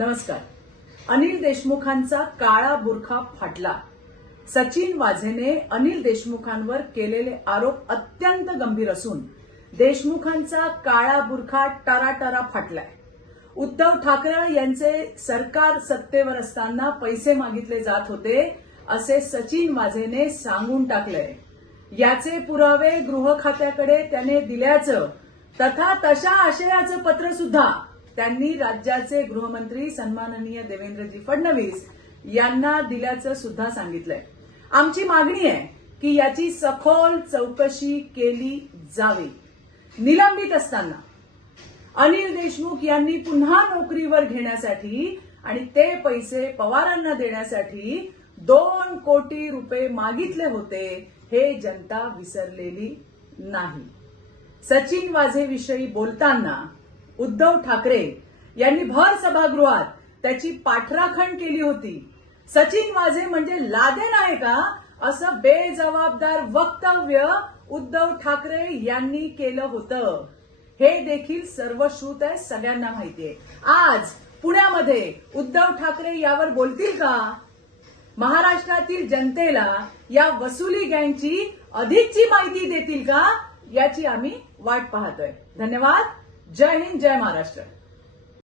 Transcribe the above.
नमस्कार. अनिल देशमुखांचा काळा बुरखा फाटला. सचिन वाझेने अनिल देशमुखांवर केलेले आरोप अत्यंत गंभीर असून देशमुखांचा काळा बुरखा टराटरा फाटलाय. उद्धव ठाकरे यांचे सरकार सत्तेवर असताना पैसे मागितले जात होते असे सचिन वाझेने सांगून टाकलंय. याचे पुरावे गृह खात्याकडे त्याने दिल्याचं तथा तशा आशयाचं पत्र सुद्धा त्यांनी राज्याचे गृहमंत्री सन्माननीय देवेंद्रजी फडणवीस यांना दिल्याचं सुद्धा सांगितलंय. आमची मागणी आहे की याची सखोल चौकशी केली जावी. निलंबित असताना अनिल देशमुख यांनी पुन्हा नोकरीवर घेण्यासाठी आणि ते पैसे पवारांना देण्यासाठी 2 कोटी रुपये मागितले होते हे जनता विसरलेली नाही. सचिन वाझेविषयी बोलताना उद्धव ठाकरे यांनी भर सभागृहात त्याची पाठराखण केली होती. सचिन वाझे म्हणजे लादेन आहे का असं बेजबाबदार वक्तव्य उद्धव ठाकरे यांनी केलं होतं. हे देखील सर्वश्रुत आहे, सगळ्यांना माहिती आहे. आज पुण्यामध्ये उद्धव ठाकरे यावर बोलतील का? महाराष्ट्रातील जनतेला या वसुली गँगची अधिकची माहिती देतील का? याची आम्ही वाट पाहतोय. धन्यवाद. जय हिंद, जय महाराष्ट्र.